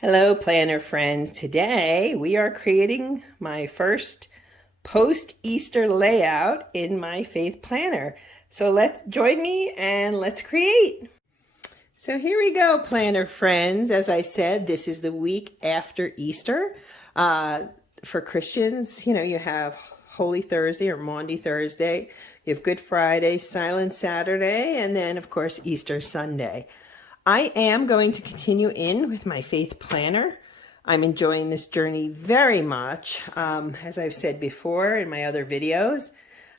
Hello, planner friends. Today we are creating my first post-Easter layout in my faith planner. So let's join me and let's create. So here we go, planner friends. As I said, this is the week after Easter. For Christians, you have Holy Thursday or Maundy Thursday. You have Good Friday, Silent Saturday, and then, of course, Easter Sunday. I am going to continue in with my faith planner. I'm enjoying this journey very much. As I've said before in my other videos,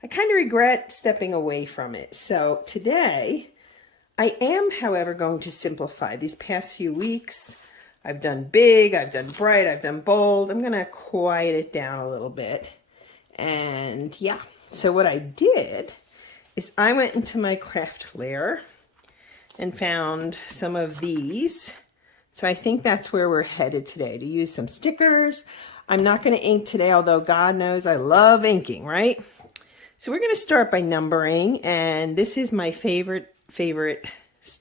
I kind of regret stepping away from it. So today, I am, however, going to simplify. These past few weeks, I've done big, I've done bright, I've done bold. I'm going to quiet it down a little bit. And yeah, so what I did is I went into my craft layer and found some of these. So I think that's where we're headed today, to use some stickers. I'm not going to ink today, although God knows I love inking, right? So we're going to start by numbering, and this is my favorite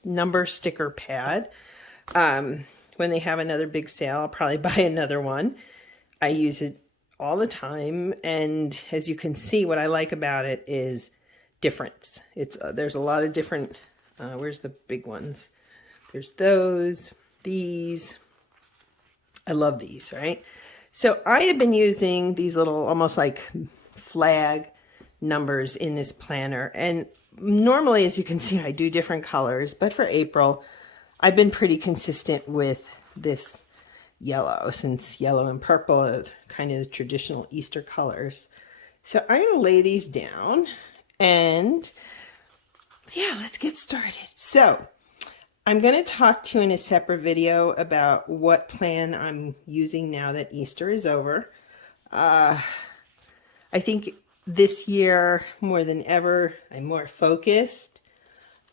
number sticker pad. When they have another big sale, I'll probably buy another one. I use it all the time, and as you can see, what I like about it is difference. There's a lot of different. Where's the big ones? There's these. I love these, right? So I have been using these little, almost like flag numbers in this planner. And normally, as you can see, I do different colors. But for April, I've been pretty consistent with this yellow, since yellow and purple are kind of the traditional Easter colors. So I'm going to lay these down and yeah, let's get started. So I'm going to talk to you in a separate video about what plan I'm using now that Easter is over. I think this year, more than ever, I'm more focused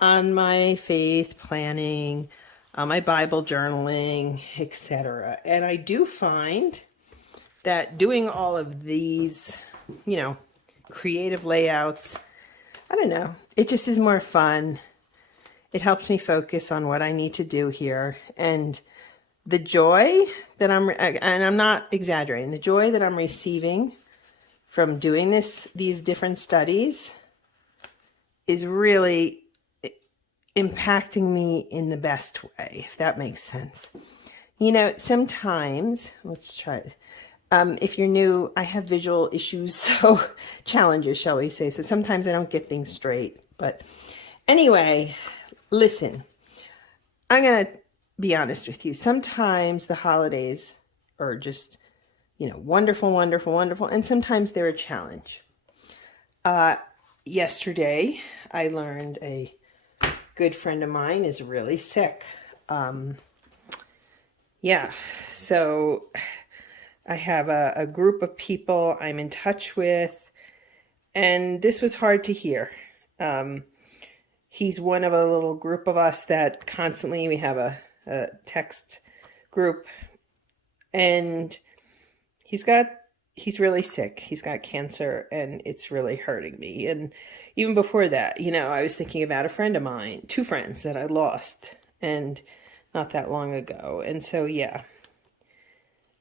on my faith planning, my Bible journaling, etc. And I do find that doing all of these, creative layouts, I don't know, it just is more fun. It helps me focus on what I need to do here. And the joy that and I'm not exaggerating, the joy that I'm receiving from doing these different studies is really impacting me in the best way, if that makes sense. Sometimes, let's try it. If you're new, I have visual issues, so challenges, shall we say. So sometimes I don't get things straight. But anyway, listen, I'm going to be honest with you. Sometimes the holidays are just, wonderful, wonderful, wonderful. And sometimes they're a challenge. Yesterday, I learned a good friend of mine is really sick. So I have a group of people I'm in touch with, and this was hard to hear. He's one of a little group of us that constantly, we have a text group, and he's really sick. He's got cancer, and it's really hurting me. And even before that, I was thinking about a friend of mine, two friends that I lost, and not that long ago. And so, yeah.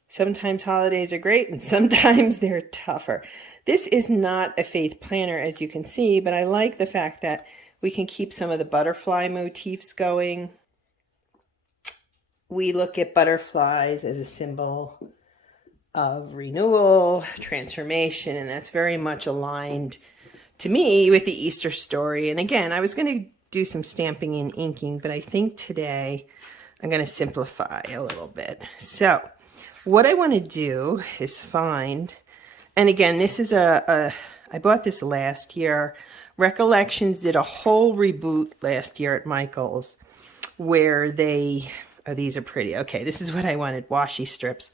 Sometimes holidays are great and sometimes they're tougher. This is not a faith planner, as you can see, but I like the fact that we can keep some of the butterfly motifs going. We look at butterflies as a symbol of renewal, transformation, and that's very much aligned to me with the Easter story. And again, I was going to do some stamping and inking, but I think today I'm going to simplify a little bit. So what I want to do is find, and again, this is I bought this last year. Recollections did a whole reboot last year at Michael's where these are pretty. Okay, this is what I wanted, washi strips.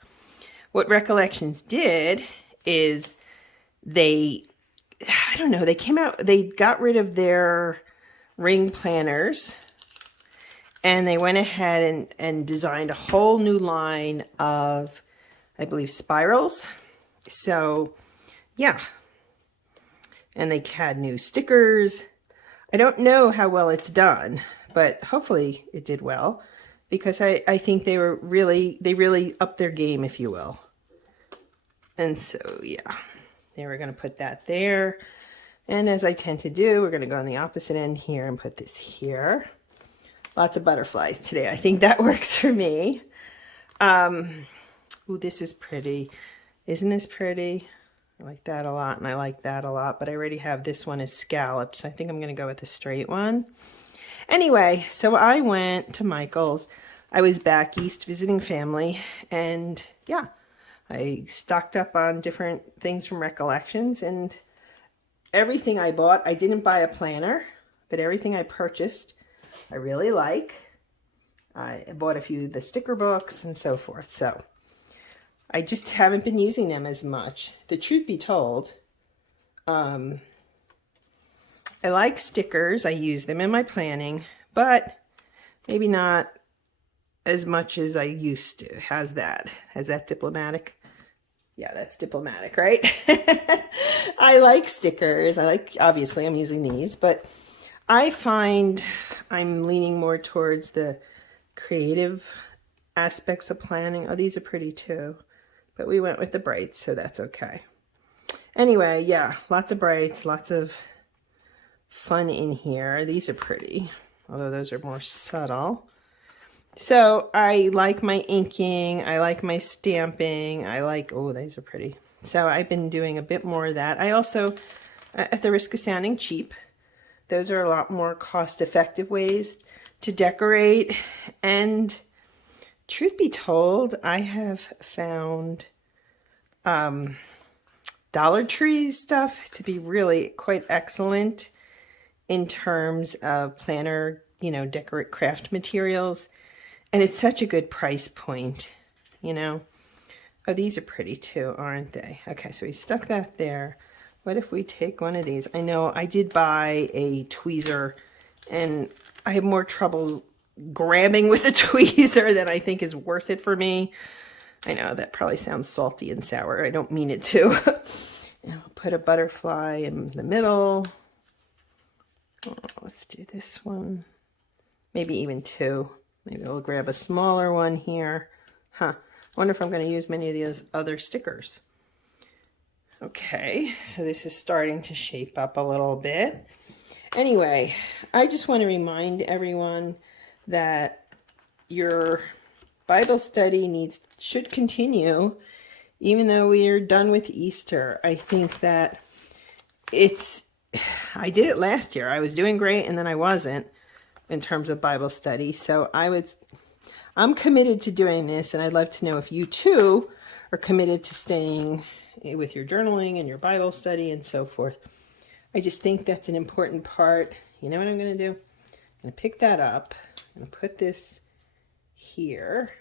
What Recollections did is they got rid of their ring planners, and they went ahead and designed a whole new line of, I believe, spirals. So, yeah. And they had new stickers. I don't know how well it's done, but hopefully it did well. because I think they really upped their game, if you will. And so, yeah, there we're going to put that there. And as I tend to do, we're going to go on the opposite end here and put this here. Lots of butterflies today. I think that works for me. Ooh, this is pretty. Isn't this pretty? I like that a lot, and I like that a lot, but I already have this one is scalloped, so I think I'm going to go with the straight one. Anyway, so I went to Michael's. I was back east visiting family, and yeah, I stocked up on different things from Recollections, and everything I bought, I didn't buy a planner, but everything I purchased, I really like. I bought a few of the sticker books and so forth, so I just haven't been using them as much. The truth be told, I like stickers. I use them in my planning, but maybe not as much as I used to. How's that? Is that diplomatic? Yeah, that's diplomatic, right? I like stickers. Obviously, I'm using these, but I find I'm leaning more towards the creative aspects of planning. Oh, these are pretty too. But we went with the brights, so that's okay. Anyway, yeah, lots of brights, lots of fun in here. These are pretty, although those are more subtle. So I like my inking. I like my stamping. Oh, these are pretty. So I've been doing a bit more of that. I also, at the risk of sounding cheap, those are a lot more cost-effective ways to decorate. And truth be told, I have found Dollar Tree stuff to be really quite excellent in terms of planner, decorate craft materials. And it's such a good price point, Oh, these are pretty too, aren't they? Okay, so we stuck that there. What if we take one of these? I know I did buy a tweezer, and I have more trouble grabbing with a tweezer than I think is worth it for me. I know that probably sounds salty and sour. I don't mean it to. And I'll put a butterfly in the middle. Oh, let's do this one. Maybe even two. Maybe we'll grab a smaller one here. I wonder if I'm going to use many of these other stickers. Okay, so this is starting to shape up a little bit. Anyway, I just want to remind everyone that your Bible study should continue even though we are done with Easter. I think that I did it last year. I was doing great, and then I wasn't in terms of Bible study. So I'm committed to doing this, and I'd love to know if you too are committed to staying with your journaling and your Bible study and so forth. I just think that's an important part. You know what I'm going to do? I'm going to pick that up. I'm going to put this here.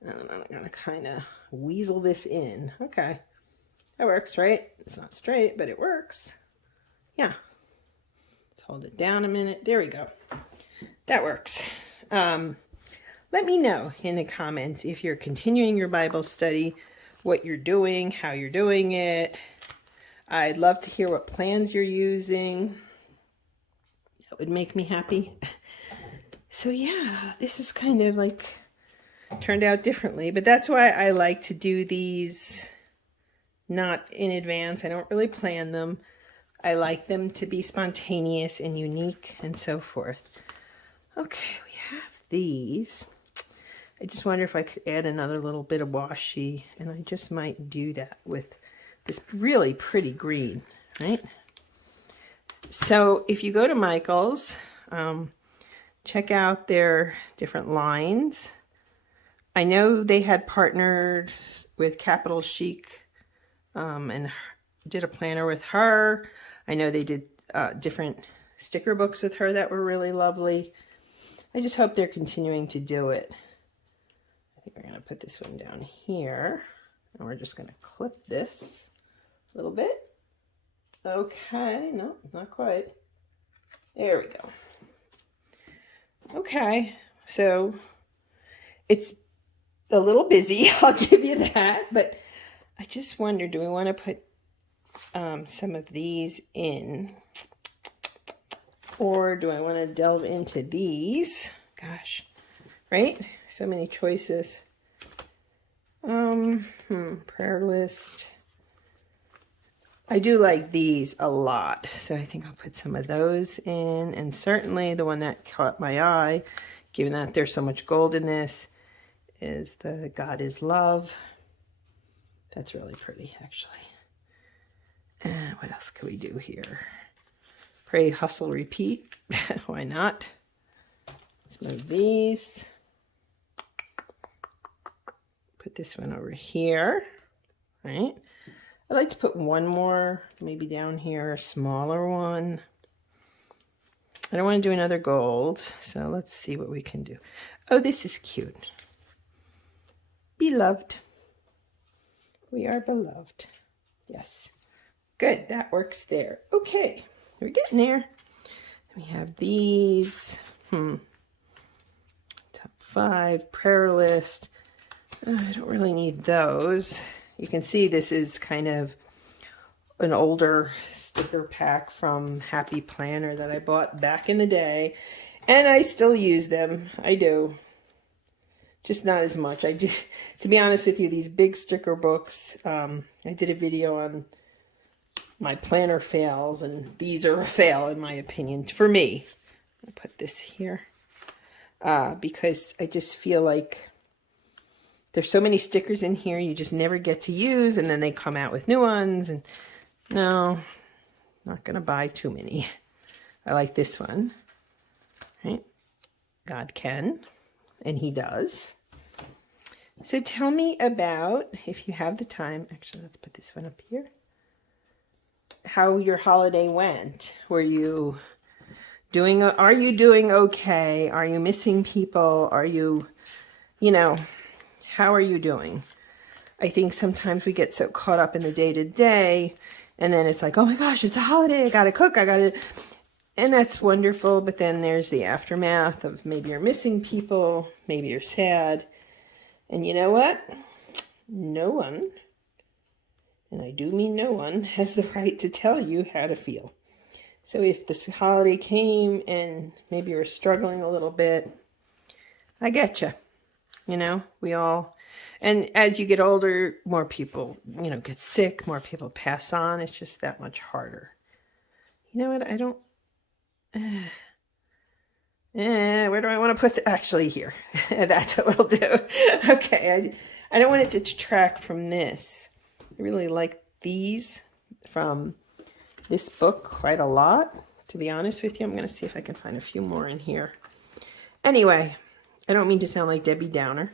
And I'm going to kind of weasel this in. Okay. That works, right? It's not straight, but it works. Yeah. Let's hold it down a minute. There we go. That works. Let me know in the comments if you're continuing your Bible study, what you're doing, how you're doing it. I'd love to hear what plans you're using. That would make me happy. So yeah, this is kind of like turned out differently, but that's why I like to do these not in advance. I don't really plan them. I like them to be spontaneous and unique and so forth. Okay, we have these. I just wonder if I could add another little bit of washi, and I just might do that with this really pretty green, right? So if you go to Michael's, check out their different lines. I know they had partnered with Capital Chic and did a planner with her. I know they did different sticker books with her that were really lovely. I just hope they're continuing to do it. I think we're going to put this one down here, and we're just going to clip this a little bit. Okay, no, not quite. There we go. Okay, so it's a little busy, I'll give you that, but I just wonder, do we want to put some of these in, or do I want to delve into these? Gosh, right? So many choices. Prayer list. I do like these a lot, so I think I'll put some of those in. And certainly the one that caught my eye, given that there's so much gold in this, is the God is Love. That's really pretty, actually. And what else can we do here? Pray, hustle, repeat. Why not? Let's move these. Put this one over here, right? I'd like to put one more, maybe down here, a smaller one. I don't want to do another gold, so let's see what we can do. Oh, this is cute. Beloved. We are beloved. Yes. Good, that works there. Okay, we're getting there. We have these. Top 5, prayer list. I don't really need those. You can see this is kind of an older sticker pack from Happy Planner that I bought back in the day. And I still use them. I do. Just not as much. I did, to be honest with you, these big sticker books, I did a video on my planner fails, and these are a fail in my opinion, for me. I'll put this here because I just feel like there's so many stickers in here you just never get to use, and then they come out with new ones, and no, not gonna buy too many. I like this one, right? God can, and he does. So tell me about, if you have the time, actually let's put this one up here, how your holiday went. Were you doing, are you doing okay? Are you missing people? Are you, how are you doing? I think sometimes we get so caught up in the day-to-day, and then it's like, oh my gosh, it's a holiday, I gotta cook, and that's wonderful, but then there's the aftermath of maybe you're missing people, maybe you're sad, and you know what? No one, and I do mean no one, has the right to tell you how to feel. So if this holiday came and maybe you're struggling a little bit, I get you. We all, and as you get older, more people, get sick, more people pass on. It's just that much harder. You know what? I don't, where do I want to put actually here. That's what we'll do. Okay. I don't want it to detract from this. I really like these from this book quite a lot, to be honest with you. I'm going to see if I can find a few more in here. Anyway, I don't mean to sound like Debbie Downer.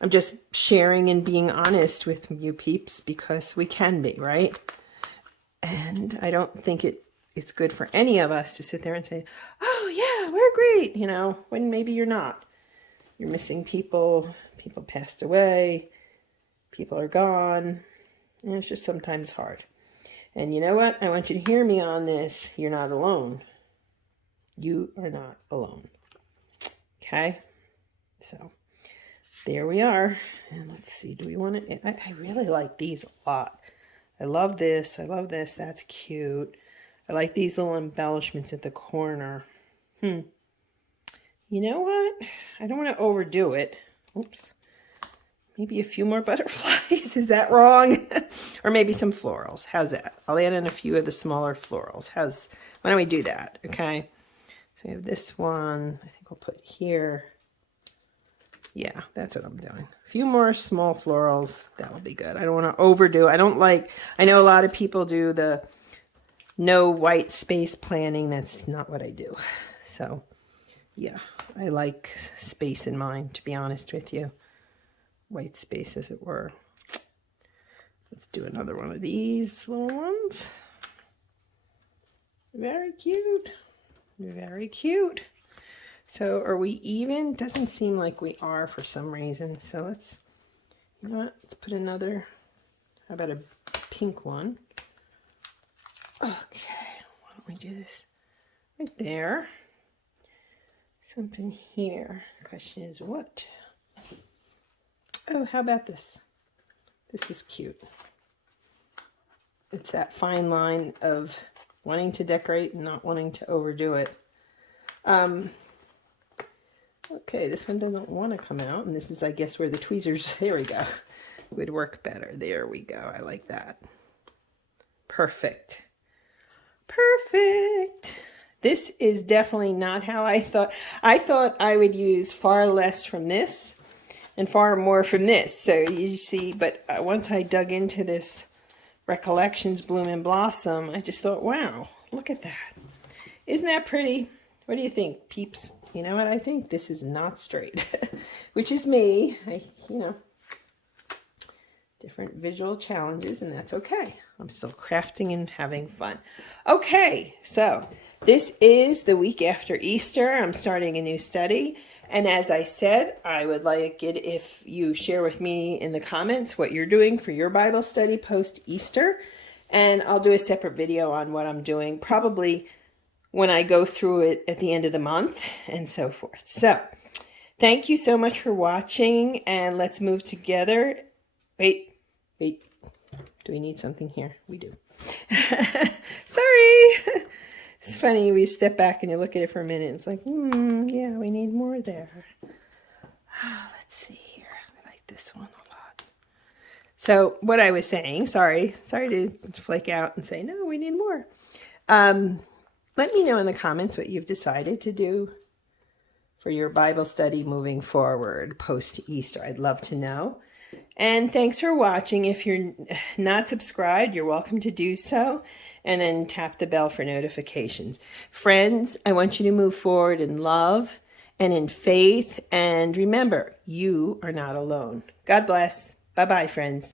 I'm just sharing and being honest with you peeps because we can be, right? And I don't think it's good for any of us to sit there and say, oh yeah, we're great, when maybe you're not. You're missing people, people passed away, people are gone, and it's just sometimes hard. And you know what? I want you to hear me on this. You're not alone. You are not alone. Okay? So there we are. And let's see, do we want to, I really like these a lot. I love this. I love this. That's cute. I like these little embellishments at the corner. You know what? I don't want to overdo it. Oops. Maybe a few more butterflies. Is that wrong? Or maybe some florals. How's that? I'll add in a few of the smaller florals. Why don't we do that? Okay. So we have this one. I think I'll put here. Yeah, that's what I'm doing. A few more small florals. That will be good. I don't want to overdo. I know a lot of people do the no white space planning. That's not what I do. So yeah, I like space in mine, to be honest with you. White space, as it were. Let's do another one of these little ones. Very cute. Very cute. So are we even? Doesn't seem like we are for some reason. So let's, you know what? Let's put another, how about a pink one? Okay, why don't we do this right there? Something here. The question is what? Oh, how about this? This is cute. It's that fine line of wanting to decorate and not wanting to overdo it. Okay, this one doesn't want to come out, and this is, I guess, where the tweezers, there we go, would work better. There we go. I like that. Perfect. Perfect. This is definitely not how I thought. I thought I would use far less from this and far more from this. So you see, but once I dug into this Recollections Bloom and Blossom, I just thought, wow, look at that. Isn't that pretty? What do you think, peeps? You know what? I think this is not straight, which is me. Different visual challenges, and that's okay. I'm still crafting and having fun. Okay, so this is the week after Easter. I'm starting a new study. And as I said, I would like it if you share with me in the comments what you're doing for your Bible study post-Easter. And I'll do a separate video on what I'm doing, probably when I go through it at the end of the month and so forth. So thank you so much for watching, and let's move together. Wait. Do we need something here? We do. Sorry. It's funny, we step back and you look at it for a minute. And it's like, yeah, we need more there. Let's see here. I like this one a lot. So what I was saying, sorry to flake out and say, no, we need more. Let me know in the comments what you've decided to do for your Bible study moving forward post-Easter. I'd love to know. And thanks for watching. If you're not subscribed, you're welcome to do so. And then tap the bell for notifications. Friends, I want you to move forward in love and in faith. And remember, you are not alone. God bless. Bye-bye, friends.